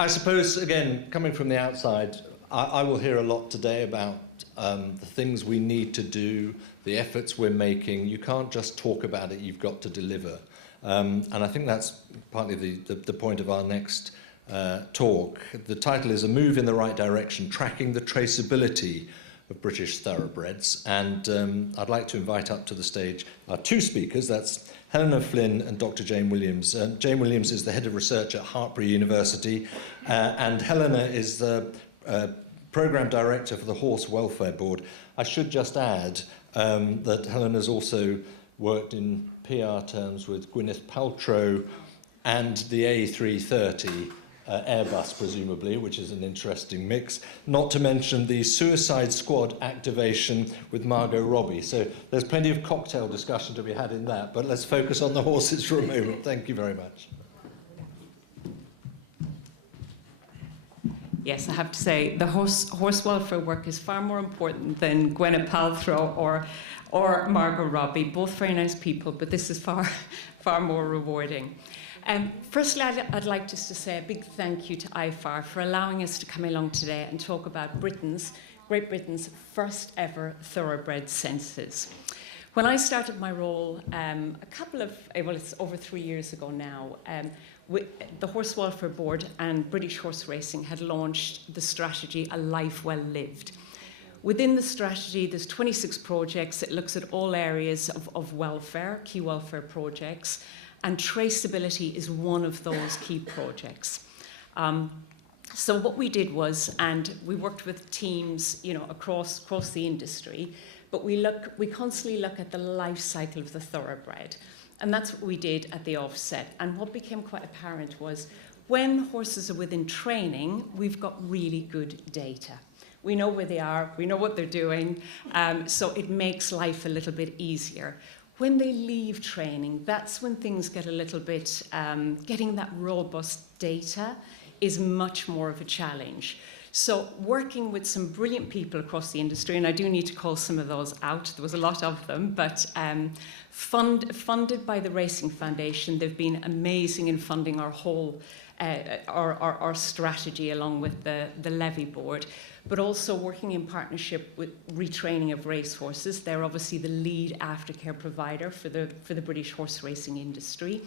I suppose, again, coming from the outside, I will hear a lot today about the things we need to do, the efforts we're making. You can't just talk about it, you've got to deliver. And I think that's partly the point of our next talk. The title is A Move in the Right Direction, Tracking the Traceability of British Thoroughbreds. And I'd like to invite up to the stage our two speakers. That's Helena Flynn and Dr. Jane Williams. Jane Williams is the head of research at Hartpury University, and Helena is the Programme Director for the Horse Welfare Board. I should just add that Helena's also worked in PR terms with Gwyneth Paltrow and the A330 Airbus, presumably, which is an interesting mix, not to mention the Suicide Squad activation with Margot Robbie. So there's plenty of cocktail discussion to be had in that, but let's focus on the horses for a moment. Thank you very much. Yes, I have to say, the horse welfare work is far more important than Gwyneth Paltrow or Margot Robbie, both very nice people, but this is far more rewarding. Firstly, I'd like just to say a big thank you to IFAR for allowing us to come along today and talk about Great Britain's first ever thoroughbred census. When I started my role it's over 3 years ago now, the Horse Welfare Board and British Horse Racing had launched the strategy A Life Well Lived. Within the strategy, there's 26 projects. It looks at all areas of welfare, key welfare projects, and traceability is one of those key projects. So what we did was, and we worked with teams, across the industry, but we constantly look at the life cycle of the thoroughbred, and that's what we did at the offset. And what became quite apparent was, when horses are within training, we've got really good data. We know where they are, we know what they're doing, so it makes life a little bit easier. When they leave training, that's when things get a little bit, getting that robust data is much more of a challenge. So working with some brilliant people across the industry, and I do need to call some of those out, there was a lot of them, but funded by the Racing Foundation, they've been amazing in funding our whole, our strategy along with the levy board, but also working in partnership with retraining of racehorses. They're obviously the lead aftercare provider for the British horse racing industry.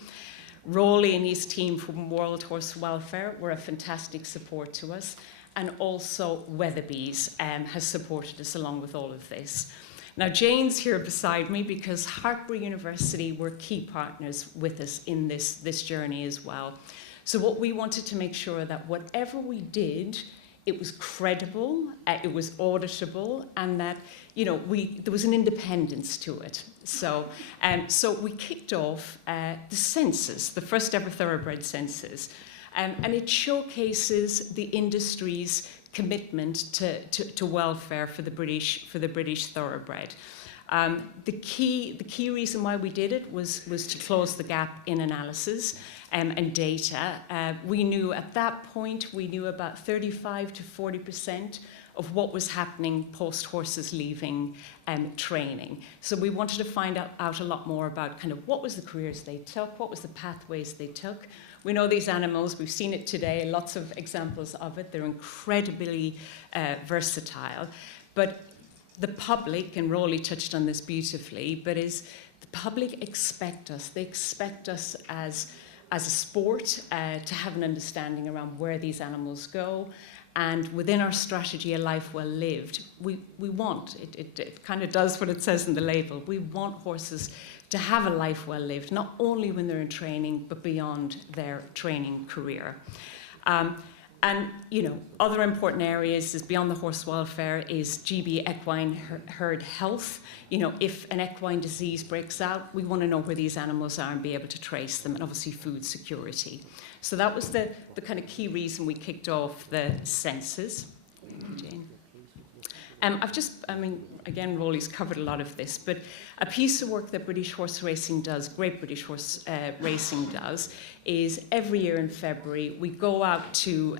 Rowley and his team from World Horse Welfare were a fantastic support to us, and also Weatherby's has supported us along with all of this. Now, Jane's here beside me because Hartpury University were key partners with us in this journey as well. So what we wanted to make sure that whatever we did, it was credible, it was auditable, and that there was an independence to it. So we kicked off the census, the first ever thoroughbred census, and it showcases the industry's commitment to welfare for the British thoroughbred. The key reason why we did it was to close the gap in analysis and data. We knew at that point, about 35 to 40% of what was happening post horses leaving training. So we wanted to find out a lot more about kind of what was the careers they took, what was the pathways they took. We know these animals, we've seen it today, lots of examples of it. They're incredibly versatile. But the public, and Rowley touched on this beautifully, but the public expect us. They expect us as a sport to have an understanding around where these animals go. And within our strategy, A Life Well Lived, we want, it kind of does what it says in the label, we want horses to have a life well lived, not only when they're in training, but beyond their training career. And, other important areas is beyond the horse welfare is GB equine herd health. If an equine disease breaks out, we want to know where these animals are and be able to trace them, and obviously food security. So that was the kind of key reason we kicked off the census. Thank you, Jane. Again, Rowley's covered a lot of this, but a piece of work that British Horse Racing does, Great British Horse Racing does, is every year in February, we go out to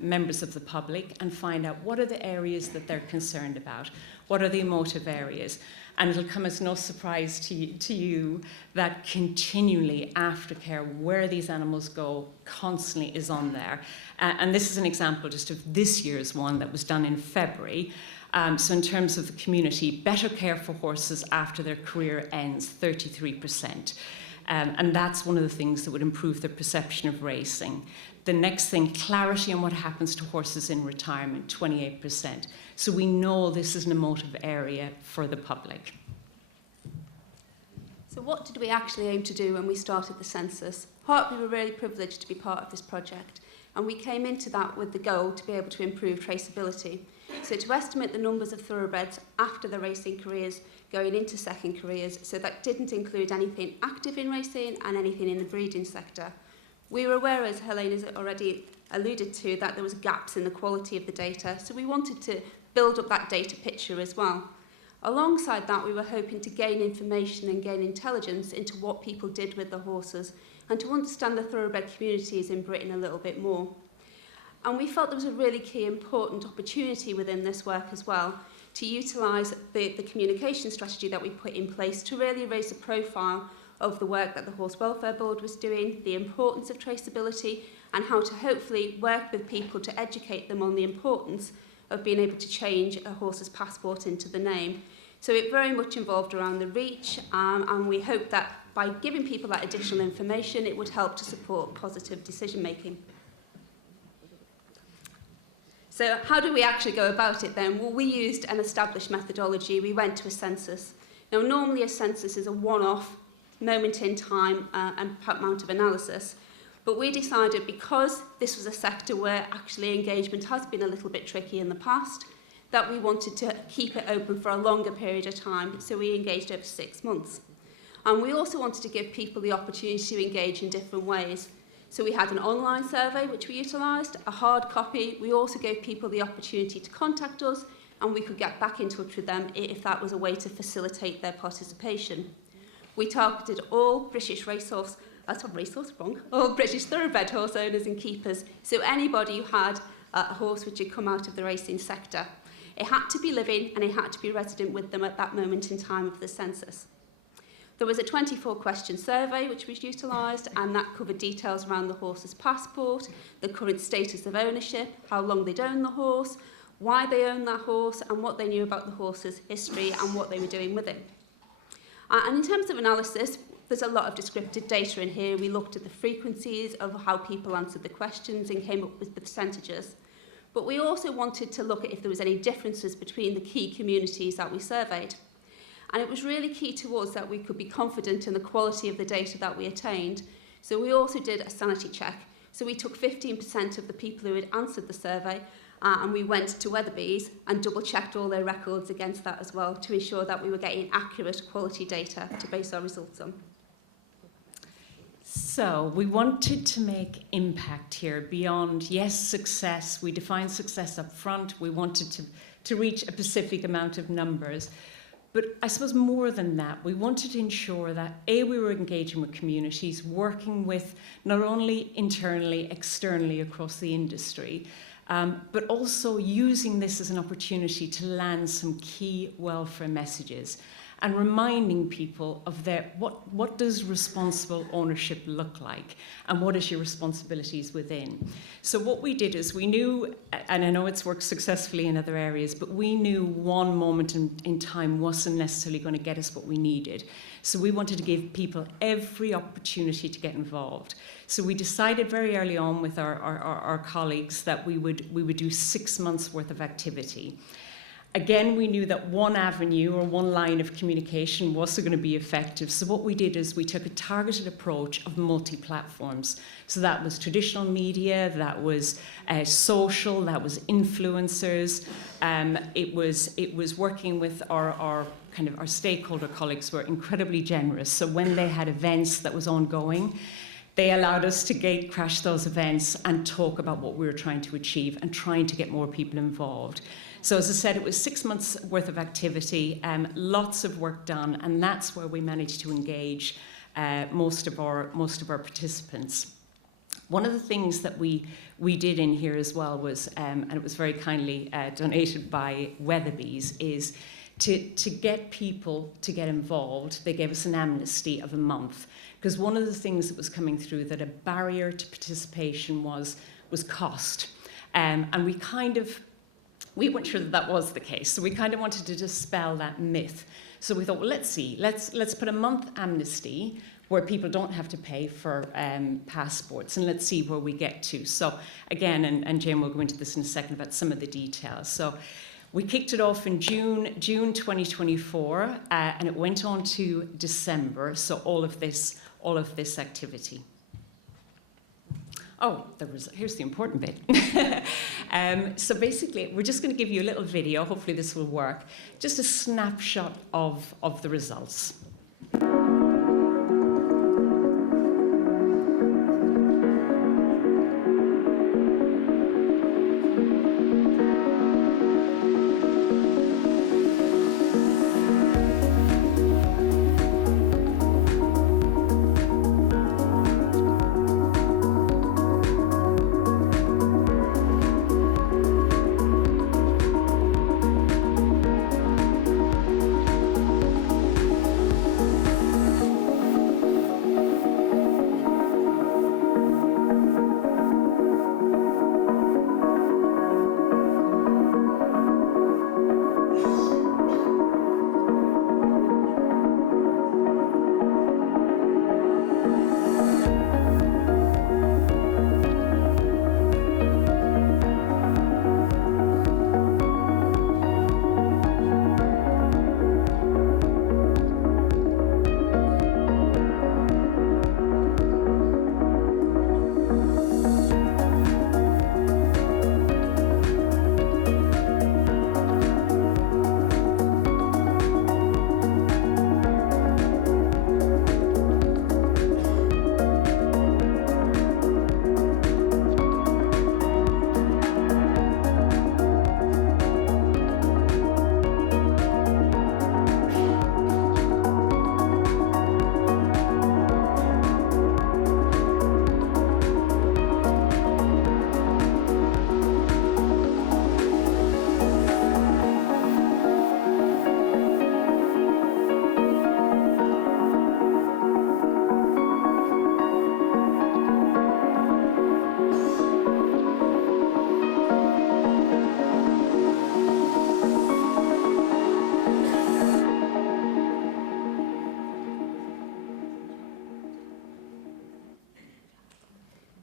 members of the public and find out what are the areas that they're concerned about, what are the emotive areas. And it'll come as no surprise to you that continually aftercare, where these animals go, constantly is on there. And this is an example just of this year's one that was done in February. So in terms of the community, better care for horses after their career ends, 33%. And that's one of the things that would improve their perception of racing. The next thing, clarity on what happens to horses in retirement, 28%. So we know this is an emotive area for the public. So what did we actually aim to do when we started the census? We were really privileged to be part of this project, and we came into that with the goal to be able to improve traceability. So to estimate the numbers of thoroughbreds after their racing careers going into second careers, so that didn't include anything active in racing and anything in the breeding sector. We were aware, as Helena's already alluded to, that there was gaps in the quality of the data, so we wanted to build up that data picture as well. Alongside that, we were hoping to gain information and gain intelligence into what people did with the horses and to understand the thoroughbred communities in Britain a little bit more. And we felt there was a really key important opportunity within this work as well to utilise the communication strategy that we put in place to really raise the profile of the work that the Horse Welfare Board was doing, the importance of traceability, and how to hopefully work with people to educate them on the importance of being able to change a horse's passport into the name. So it very much involved around the reach, and we hope that by giving people that additional information, it would help to support positive decision making. So how do we actually go about it then? Well, we used an established methodology. We went to a census. Now, normally a census is a one-off, moment in time amount of analysis. But we decided, because this was a sector where actually engagement has been a little bit tricky in the past, that we wanted to keep it open for a longer period of time. So we engaged over 6 months. And we also wanted to give people the opportunity to engage in different ways. So we had an online survey, which we utilised, a hard copy. We also gave people the opportunity to contact us, and we could get back in touch with them if that was a way to facilitate their participation. We targeted all British all British thoroughbred horse owners and keepers, so anybody who had a horse which had come out of the racing sector. It had to be living and it had to be resident with them at that moment in time of the census. There was a 24-question survey which was utilised, and that covered details around the horse's passport, the current status of ownership, how long they'd owned the horse, why they owned that horse, and what they knew about the horse's history and what they were doing with it. And in terms of analysis, there's a lot of descriptive data in here. We looked at the frequencies of how people answered the questions and came up with percentages. But we also wanted to look at if there was any differences between the key communities that we surveyed. And it was really key to us that we could be confident in the quality of the data that we attained. So we also did a sanity check. So we took 15% of the people who had answered the survey and we went to Weatherby's and double-checked all their records against that as well to ensure that we were getting accurate quality data to base our results on. So we wanted to make impact here beyond, yes, success. We defined success up front. We wanted to reach a specific amount of numbers. But I suppose more than that, we wanted to ensure that, A, we were engaging with communities, working with not only internally, externally across the industry, but also using this as an opportunity to land some key welfare messages and reminding people of what does responsible ownership look like and what is your responsibilities within. So what we did is we knew, and I know it's worked successfully in other areas, but we knew one moment in time wasn't necessarily going to get us what we needed. So we wanted to give people every opportunity to get involved. So we decided very early on with our colleagues that we would do 6 months worth of activity. Again, we knew that one avenue or one line of communication wasn't going to be effective. So what we did is we took a targeted approach of multi-platforms. So that was traditional media, that was social, that was influencers. It was working with our stakeholder colleagues who were incredibly generous. So when they had events that was ongoing, they allowed us to gate crash those events and talk about what we were trying to achieve and trying to get more people involved. So as I said, it was 6 months worth of activity, lots of work done, and that's where we managed to engage most of our participants. One of the things that we did in here as well was, and it was very kindly donated by Weatherby's, is to get people to get involved, they gave us an amnesty of a month. Because one of the things that was coming through, that a barrier to participation was cost. And we weren't sure that that was the case. So we kind of wanted to dispel that myth. So we thought, well, let's put a month amnesty where people don't have to pay for passports, and let's see where we get to. So again, and Jane will go into this in a second about some of the details. So we kicked it off in June 2024, and it went on to December. So all of this activity. Oh, here's the important bit. So basically, we're just going to give you a little video. Hopefully this will work. Just a snapshot of the results.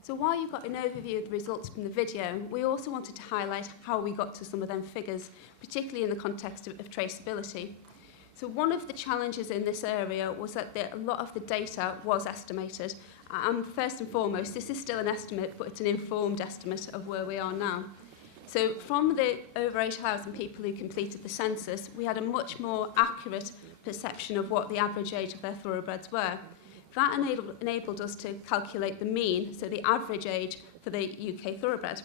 So while you've got an overview of the results from the video, we also wanted to highlight how we got to some of them figures, particularly in the context of traceability. So one of the challenges in this area was that a lot of the data was estimated. First and foremost, this is still an estimate, but it's an informed estimate of where we are now. So from the over 8,000 people who completed the census, we had a much more accurate perception of what the average age of their thoroughbreds were. That enabled us to calculate the mean, so the average age for the UK thoroughbred.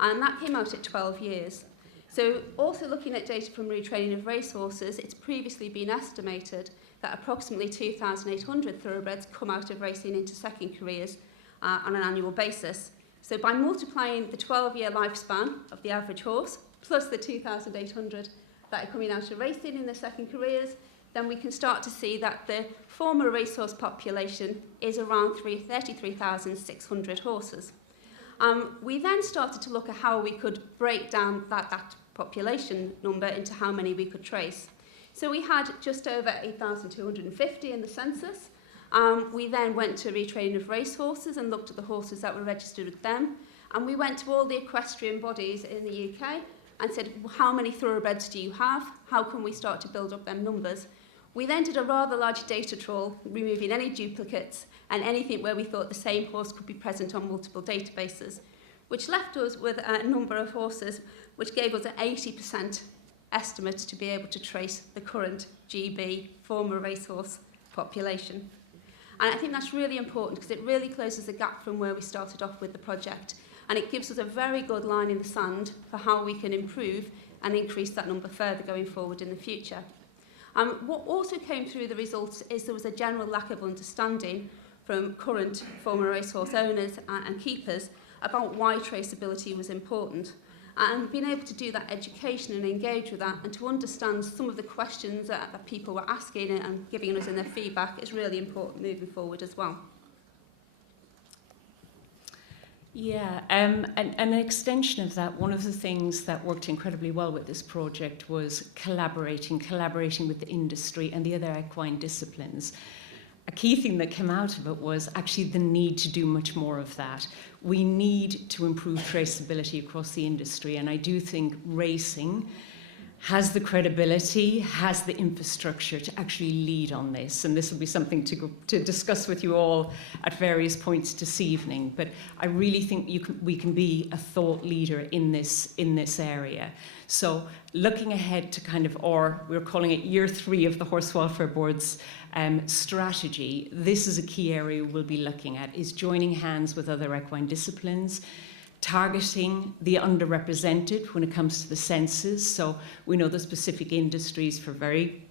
And that came out at 12 years. So also looking at data from retraining of racehorses, it's previously been estimated that approximately 2,800 thoroughbreds come out of racing into second careers on an annual basis. So by multiplying the 12-year lifespan of the average horse, plus the 2,800 that are coming out of racing in their second careers, then we can start to see that the former racehorse population is around 33,600 horses. We then started to look at how we could break down that population number into how many we could trace. So we had just over 8,250 in the census. We then went to retraining of racehorses and looked at the horses that were registered with them. And we went to all the equestrian bodies in the UK and said, how many thoroughbreds do you have? How can we start to build up them numbers? We then did a rather large data trawl, removing any duplicates and anything where we thought the same horse could be present on multiple databases, which left us with a number of horses which gave us an 80% estimate to be able to trace the current GB former racehorse population. And I think that's really important because it really closes the gap from where we started off with the project, and it gives us a very good line in the sand for how we can improve and increase that number further going forward in the future. What also came through the results is there was a general lack of understanding from current former racehorse owners and keepers about why traceability was important. And being able to do that education and engage with that and to understand some of the questions that people were asking and giving us in their feedback is really important moving forward as well. Yeah, and an extension of that, one of the things that worked incredibly well with this project was collaborating with the industry and the other equine disciplines. A key thing that came out of it was actually the need to do much more of that. We need to improve traceability across the industry, and I do think racing has the credibility, has the infrastructure to actually lead on this. And this will be something to discuss with you all at various points this evening. But I really think we can be a thought leader in this area. So looking ahead to kind of, or we're calling it year 3 of the Horse Welfare Board's strategy, this is a key area we'll be looking at, is joining hands with other equine disciplines, targeting the underrepresented when it comes to the census. So we know the specific industries, for very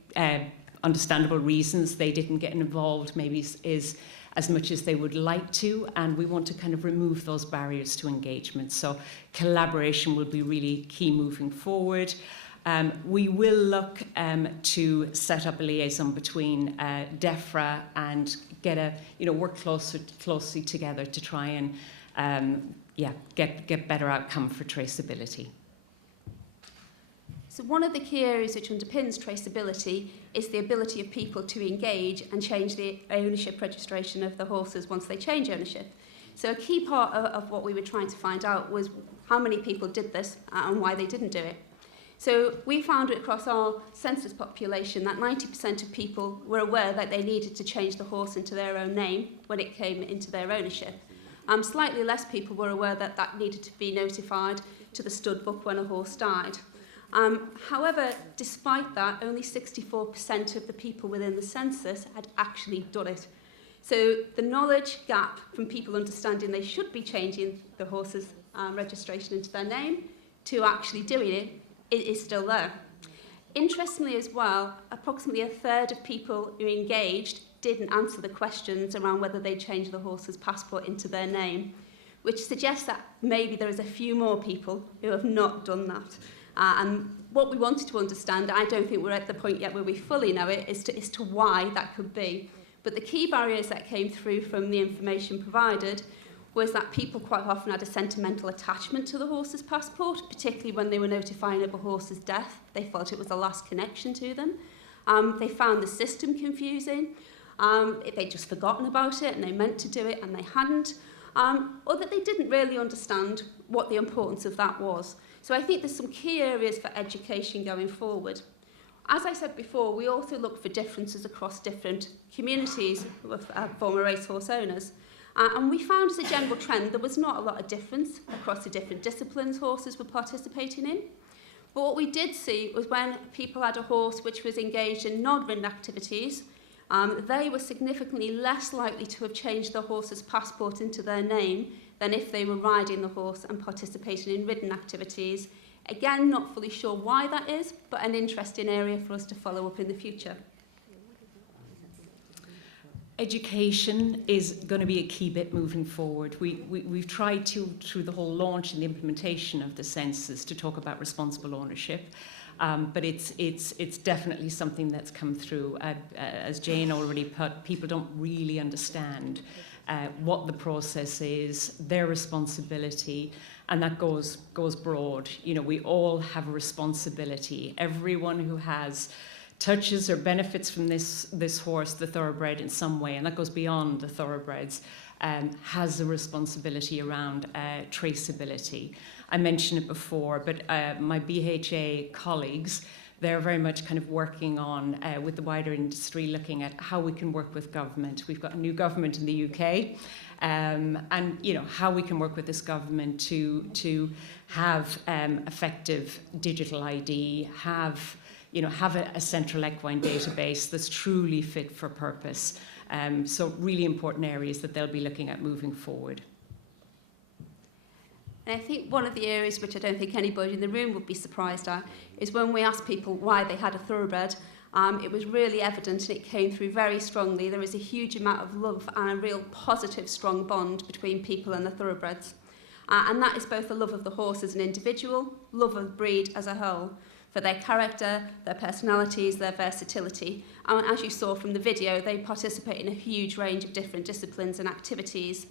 understandable reasons, they didn't get involved maybe is as much as they would like to, and we want to kind of remove those barriers to engagement. So collaboration will be really key moving forward. We will look to set up a liaison between DEFRA and work closely together to try and get better outcome for traceability. So one of the key areas which underpins traceability is the ability of people to engage and change the ownership registration of the horses once they change ownership. So a key part of what we were trying to find out was how many people did this and why they didn't do it. So we found across our census population that 90% of people were aware that they needed to change the horse into their own name when it came into their ownership. Slightly less people were aware that that needed to be notified to the stud book when a horse died. However, despite that, only 64% of the people within the census had actually done it. So the knowledge gap from people understanding they should be changing the horse's registration into their name to actually doing it is still there. Interestingly as well, approximately a third of people who engaged didn't answer the questions around whether they changed the horse's passport into their name, which suggests that maybe there is a few more people who have not done that. And what we wanted to understand, I don't think we're at the point yet where we fully know it, is to why that could be. But the key barriers that came through from the information provided was that people quite often had a sentimental attachment to the horse's passport, particularly when they were notifying of a horse's death. They felt it was the last connection to them. They found the system confusing. They'd just forgotten about it and they meant to do it and they hadn't. Or that they didn't really understand what the importance of that was. So I think there's some key areas for education going forward. As I said before, we also look for differences across different communities of former racehorse owners. And we found as a general trend there was not a lot of difference across the different disciplines horses were participating in. But what we did see was when people had a horse which was engaged in non-ridden activities, they were significantly less likely to have changed their horse's passport into their name than if they were riding the horse and participating in ridden activities. Again, not fully sure why that is, but an interesting area for us to follow up in the future. Education is going to be a key bit moving forward. We've tried to, through the whole launch and the implementation of the census, to talk about responsible ownership. But it's definitely something that's come through. As Jane already put, people don't really understand what the process is, their responsibility, and that goes broad. You know, we all have a responsibility. Everyone who touches or benefits from this horse, the thoroughbred, in some way, and that goes beyond the thoroughbreds, has a responsibility around traceability. I mentioned it before, but my BHA colleagues, they're very much kind of working on, with the wider industry, looking at how we can work with government. We've got a new government in the UK, and how we can work with this government to have effective digital ID, have a central equine database that's truly fit for purpose. So really important areas that they'll be looking at moving forward. And I think one of the areas which I don't think anybody in the room would be surprised at is when we asked people why they had a thoroughbred, it was really evident and it came through very strongly. There is a huge amount of love and a real positive, strong bond between people and the thoroughbreds. And that is both a love of the horse as an individual, love of the breed as a whole, for their character, their personalities, their versatility. And as you saw from the video, they participate in a huge range of different disciplines and activities.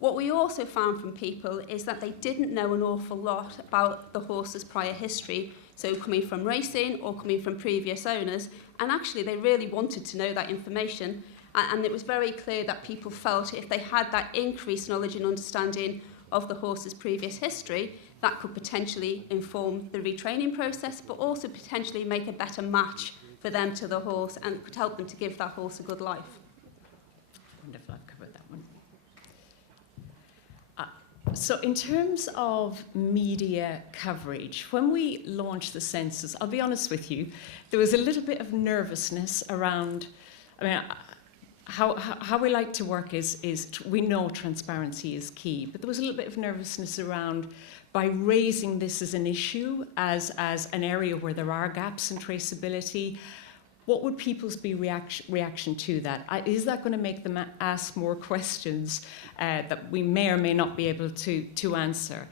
What we also found from people is that they didn't know an awful lot about the horse's prior history, so coming from racing or coming from previous owners, and actually they really wanted to know that information. And it was very clear that people felt if they had that increased knowledge and understanding of the horse's previous history, that could potentially inform the retraining process, but also potentially make a better match for them to the horse and could help them to give that horse a good life. Wonderful, I've covered that one. So in terms of media coverage, when we launched the census, I'll be honest with you, there was a little bit of nervousness around, how we like to work is we know transparency is key, but there was a little bit of nervousness around by raising this as an issue, as an area where there are gaps in traceability. What would people's reaction to that? Is that going to make them ask more questions that we may or may not be able to answer?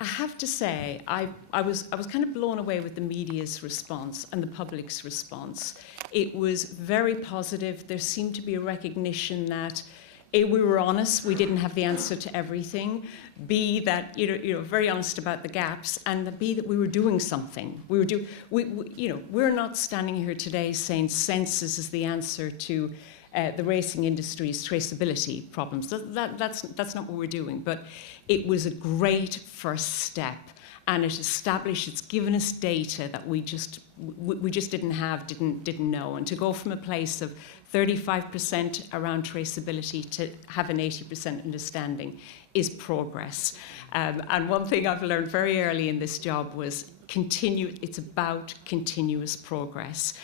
I have to say, I was kind of blown away with the media's response and the public's response. It was very positive. There seemed to be a recognition that A, we were honest, we didn't have the answer to everything. B, that very honest about the gaps, and B, that we were doing something. We're not standing here today saying census is the answer to the racing industry's traceability problems. That's not what we're doing. But it was a great first step, and it's given us data that we just didn't know, and to go from a place of 35% around traceability to have an 80% understanding is progress. And one thing I've learned very early in this job was it's about continuous progress.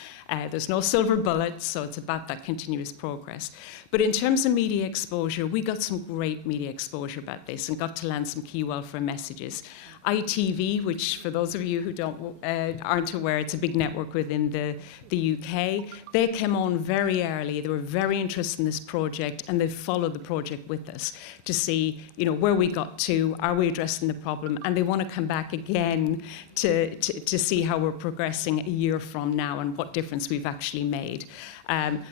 There's no silver bullet, so it's about that continuous progress. But in terms of media exposure, we got some great media exposure about this and got to land some key welfare messages. ITV, which for those of you who aren't aware, it's a big network within the UK. They came on very early. They were very interested in this project, and they followed the project with us to see, where we got to, are we addressing the problem, and they want to come back again to see how we're progressing a year from now and what difference we've actually made.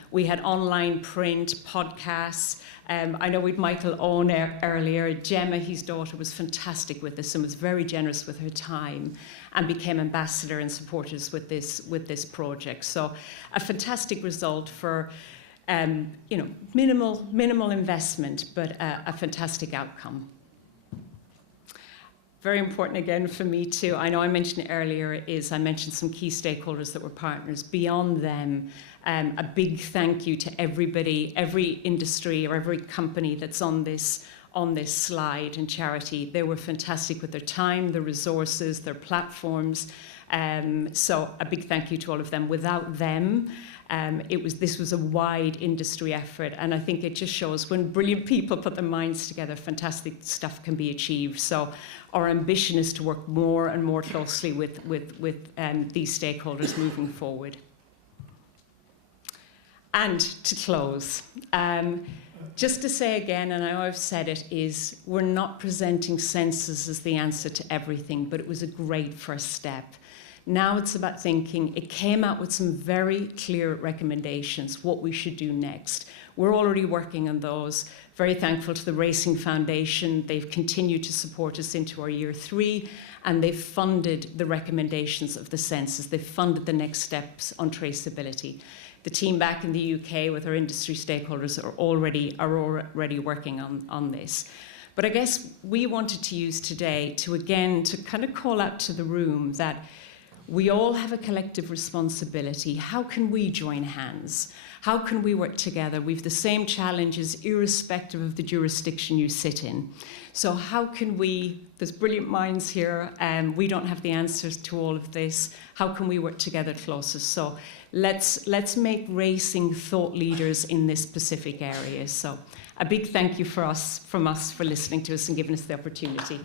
We had online, print, podcasts. I know with Michael Owen earlier, Gemma, his daughter, was fantastic with this and was very generous with her time and became ambassador and supported us with this project. So a fantastic result for minimal investment, but a fantastic outcome. Very important again for me too. I know I mentioned it earlier, I mentioned some key stakeholders that were partners. Beyond them, a big thank you to everybody, every industry or every company that's on this slide and charity. They were fantastic with their time, their resources, their platforms. So a big thank you to all of them. Without them, this was a wide industry effort, and I think it just shows when brilliant people put their minds together, fantastic stuff can be achieved. So our ambition is to work more and more closely with these stakeholders moving forward. And to close, just to say again, and I know I've said it, is we're not presenting census as the answer to everything, but it was a great first step. Now it's about thinking. It came out with some very clear recommendations, what we should do next. We're already working on those. Very thankful to the Racing Foundation. They've continued to support us into our year 3, and they've funded the recommendations of the census. They've funded the next steps on traceability. The team back in the UK with our industry stakeholders are already working on this. But I guess we wanted to use today to kind of call out to the room that we all have a collective responsibility. How can we join hands? How can we work together? We've the same challenges irrespective of the jurisdiction you sit in. So how can there's brilliant minds here, and we don't have the answers to all of this. How can we work together closer? So let's make racing thought leaders in this specific area. So a big thank you from us for listening to us and giving us the opportunity.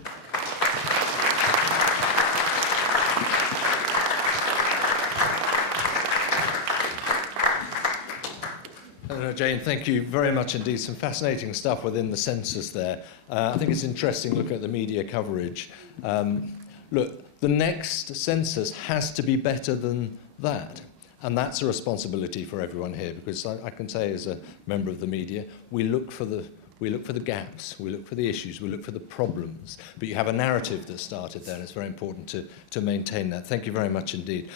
Jane, thank you very much indeed. Some fascinating stuff within the census there. I think it's interesting looking at the media coverage. Look, the next census has to be better than that. And that's a responsibility for everyone here, because I can say as a member of the media, we look for the gaps, we look for the issues, we look for the problems. But you have a narrative that started there, and it's very important to maintain that. Thank you very much indeed.